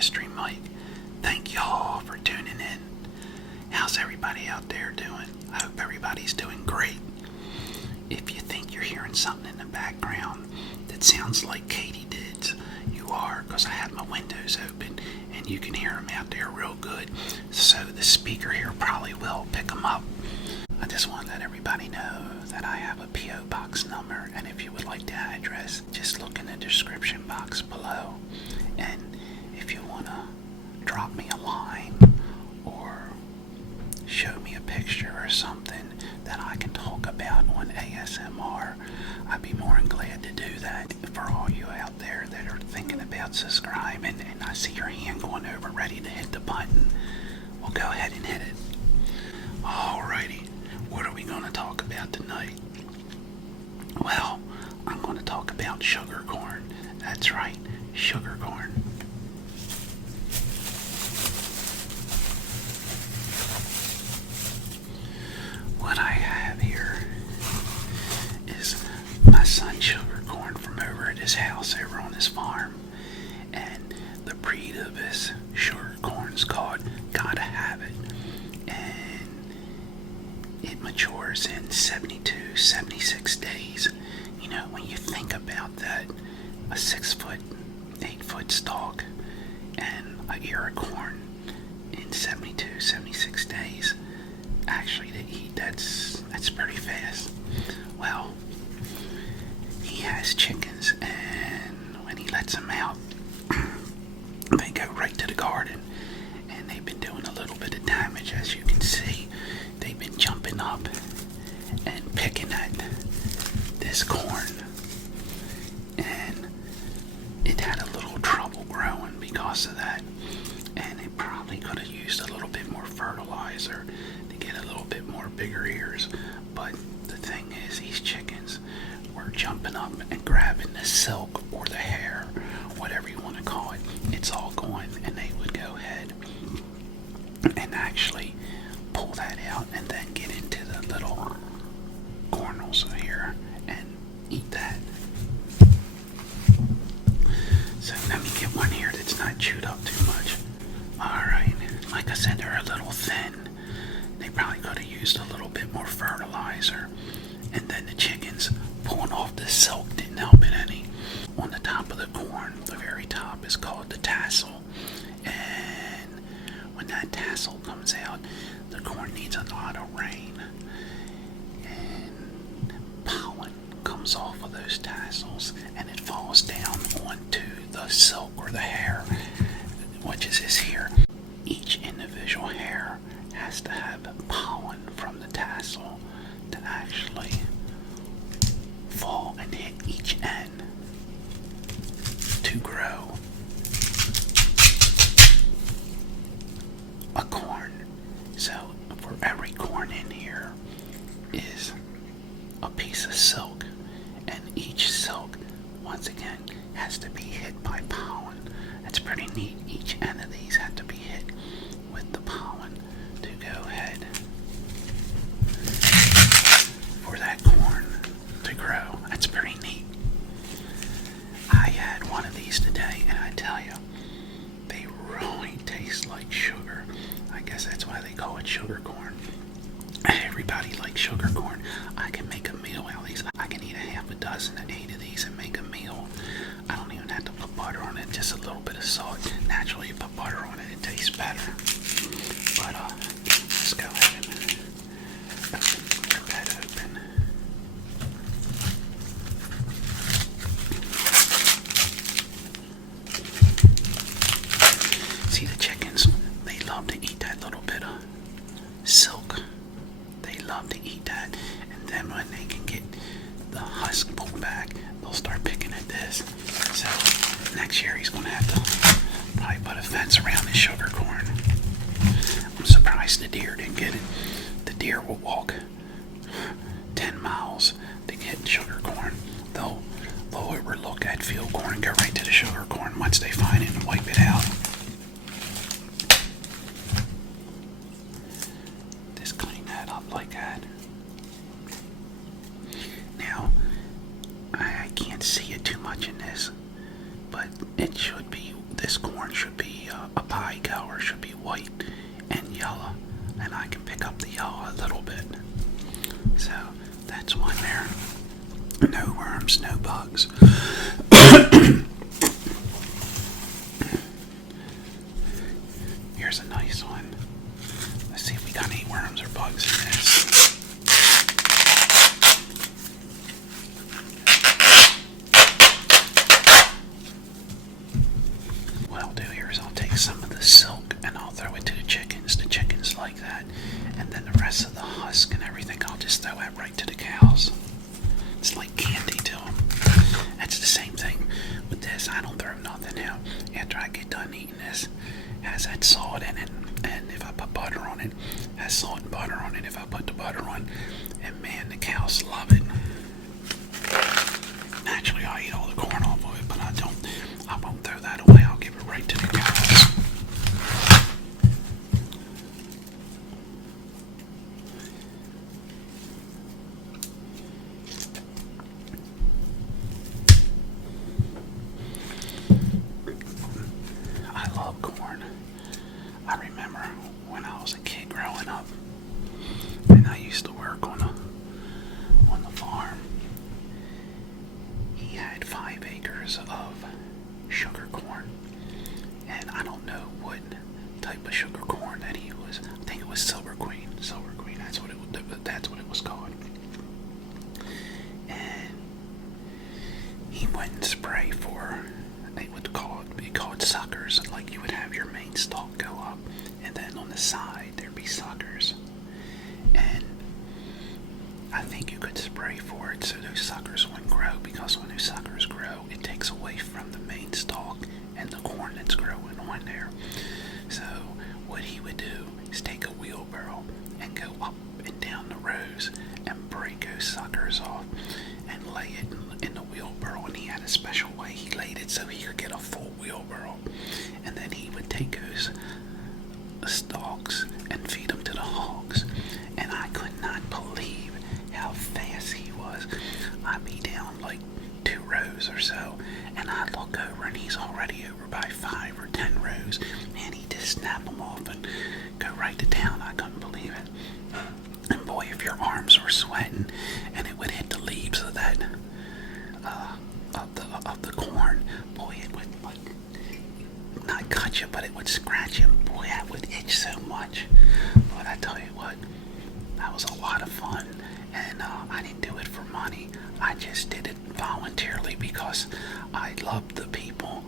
Mystery Mike. Thank y'all for tuning in. How's everybody out there doing? I hope everybody's doing great. If you think you're hearing something in the background that sounds like Katie did, you are, because I have my windows open and you can hear them out there real good. So the speaker here probably will pick them up. I just want to let everybody know that I have a P.O. box number, and if you would like the address, just look in the description box below. And if you want to drop me a line or show me a picture or something that I can talk about on ASMR, I'd be more than glad to do that. For all you out there that are thinking about subscribing, and I see your hand going over ready to hit the button, well, go ahead and hit it. Alrighty, what are we going to talk about tonight? Well, I'm going to talk about sugar corn. That's right, sugar corn. What I have here is my son's sugar corn from over at his house over on his farm. And the breed of his sugar corn's called Gotta Have It. And it matures in 72, 76 days. You know, when you think about that, a 6 foot, 8 foot stalk and a ear of corn in 72, 76 days, actually to eat, that's pretty fast. Well, he has chickens, and when he lets them out, they go right to the garden, and they've been doing a little bit of damage. As you can see, they've been jumping up and picking at this corn, and it had a little trouble growing because of that, and it probably could have used a little bit more fertilizer to get a little bit more bigger ears. But the thing is, these chickens were jumping up and grabbing the silk or the hair, whatever you want to call it. It's all gone, and they would go ahead and actually pull that out and then get into the little cornels here and eat that. So let me get one here that's not chewed up too much. Alright, like I said, they're a little thin. They probably could have used a little bit more fertilizer. And then the chickens pulling off the silk didn't help it any. On the top of the corn, the very top, is called the tassel. And when that tassel comes out, the corn needs a lot of rain. And pollen comes off of those tassels, and it falls down onto the silk or the hair, which is this here. Each individual hair has to have pollen from the tassel to actually fall and hit each end to grow a corn. So for every corn in here is a piece of silk, and each silk, once again, has to be hit by pollen. That's pretty neat. Each end of these have to be hit with the pollen to go ahead for that corn to grow. That's pretty neat. I had one of these today, and I tell you, they really taste like sugar. I guess that's why they call it sugar corn. Everybody likes sugar corn. I can make a meal out of these. I can eat a half a dozen to 8 of these and make a meal. I don't even have to put butter on it, just a little bit of salt. Naturally, you put butter on it, it tastes better. But let's go ahead and rip that open. See, the chickens, they love to eat that little bit of silk. They love to eat that, and then when they can get the husk pulled back, they'll start picking at this. So next year he's going to have to probably put a fence around his sugar corn. I'm surprised the deer didn't get it. The deer will walk 10 miles to get sugar corn. They'll overlook that field corn and go right to the sugar corn once they find it and wipe it out. Just clean that up like that. Now, I can't see it too much in this, but it should be this corn should be a pie color, should be white and yellow, and I can pick up the yellow a little bit. So that's one there. No worms, no bugs. Here's a nice one. Let's see if we got any worms or bugs in this. What I'll do here is I'll take some of the silk and I'll throw it to the chickens. The chickens like that. And then the rest of the husk and everything, I'll just throw that right to the cows. It's like candy to them. That's the same thing with this. I don't throw nothing out after I get done eating this. It has that salt in it, and if I put butter on it, it has salt and butter on it if I put the butter on. And man, the cows love it. Naturally, I eat all the corn off of it, but I won't throw that away. I'll give it right to the cows. I love corn. I remember when I was a kid growing up, and I used to work on the farm. He had 5 acres of sugar corn, and I don't know what type of sugar corn that he was. I think it was Silver Queen. Silver Queen. That's what it was called. And he went and spray for. They would be called suckers. Like you would have your main stalk go up, and then on the side there'd be suckers. And I think you could spray for it so those suckers wouldn't grow, because when those suckers grow, it takes away from the main stalk and the corn that's growing on there. So what he would do is take a wheelbarrow and go up and down the rows and break those suckers off and lay it in the wheelbarrow. And he had a special way he laid it so he could get a full wheelbarrow. And then he would take those stalks and feed them to the hogs. And I could not believe how fast he was. I'd be down like 2 rows or so, and I'd look over and he's already over by 5 or 10 rows, and he'd just snap them off and go right to town. I couldn't believe it. And boy, if your arms were sweating and it would hit the leaves of that of the corn, boy, it would like not cut you, but it would scratch you. Boy, that would itch so much. But I tell you what, that was a lot of fun, and I didn't do it for money. I just did it voluntarily because I loved the people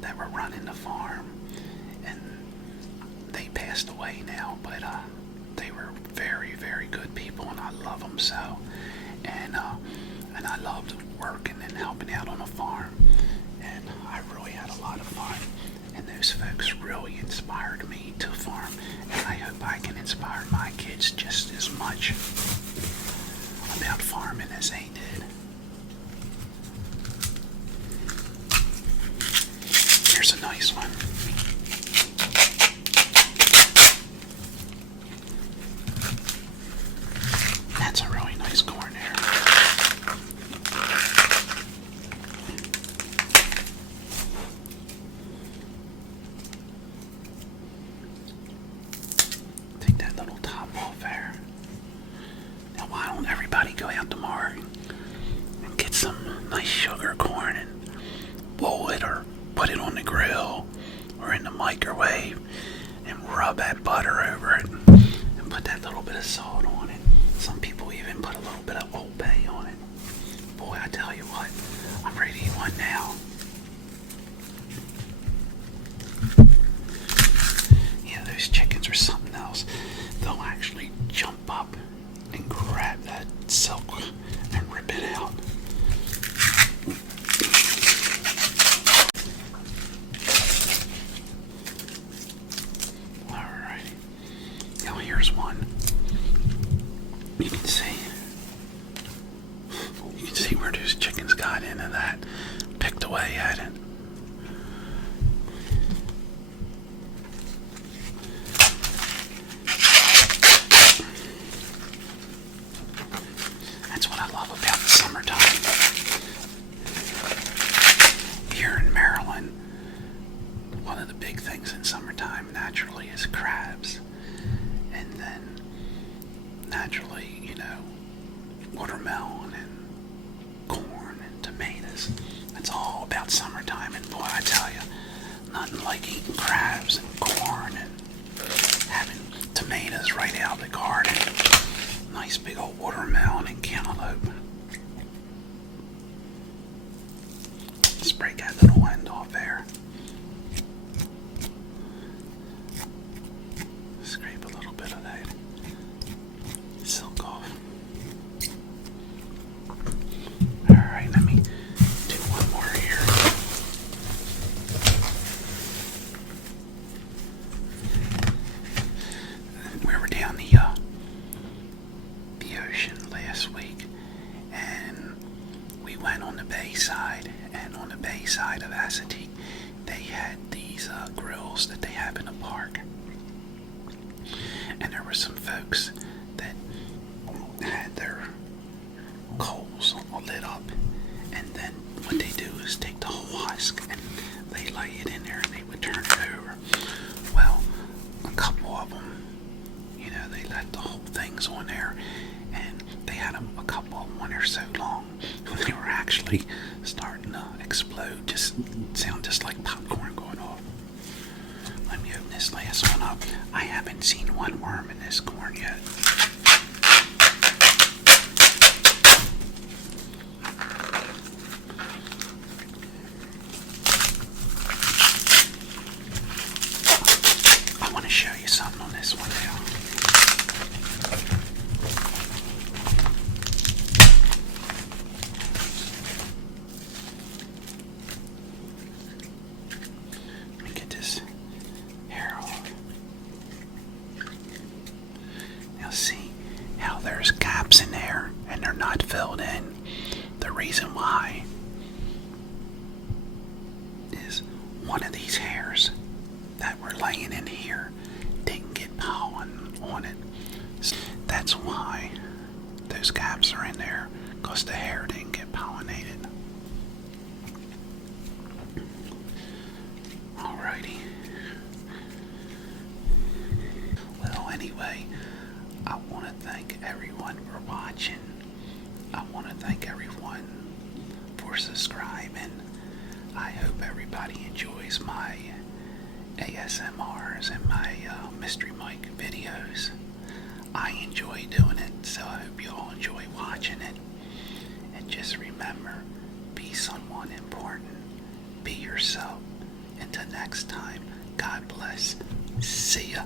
that were running the farm, and they passed away now, but they were very, very good people, and I love them so. And I loved working and helping out on the farm, and I really had a lot of fun. And those folks really inspired me to farm, and I hope I can inspire my kids just as much about farming as they did. Here's a nice one. That's a really nice corn there. Take that little top off there. Now why don't everybody go out tomorrow and get some nice sugar corn and boil it or put it on the grill or in the microwave and rub that butter over it and put that little bit of salt on it. Some people even put a little bit of Old Bay on it. Boy, I tell you what, I'm ready to eat one now. Yeah, those chickens are something else. They'll actually jump up and grab that silk and rip it out. Alright. Now here's one. You can see where those chickens got into that. Picked away one of the big things in summertime naturally is crabs. And then naturally, watermelon and corn and tomatoes. That's all about summertime. And boy, I tell you, nothing like eating crabs and corn and having tomatoes right out of the garden. Nice big old watermelon and cantaloupe. Let's break that little end off there. Scrape a little bit of that silk off. Alright, let me do one more here. We were down the ocean last week, and we went on the bay side, and on the bay side of Assateague, they had these grills that they have in the park. And there were some folks that had their coals lit up, and then what they do is take the whole husk and they lay it in there and they would turn it over. Well, a couple of them, they let the whole things on there, and they had a couple of them on there so long they were actually starting to explode. Just sound just like popcorn going off. Let me open this last one up. I haven't seen one worm in this corn yet. I want to show you something on this one now. Let me get this hair off. Now see how there's gaps in there and they're not filled in. The reason why is one of these hairs that were laying in here didn't get pollen on it. That's why those gaps are in there, because the hair didn't get pollinated. Alrighty. Well, anyway, I want to thank everyone for watching. I want to thank everyone for subscribing. I hope everybody enjoys my ASMRs and my Mystery Mike videos. I enjoy doing it, so I hope you all enjoy watching it. And just remember, be someone important. Be yourself. Until next time, God bless. See ya.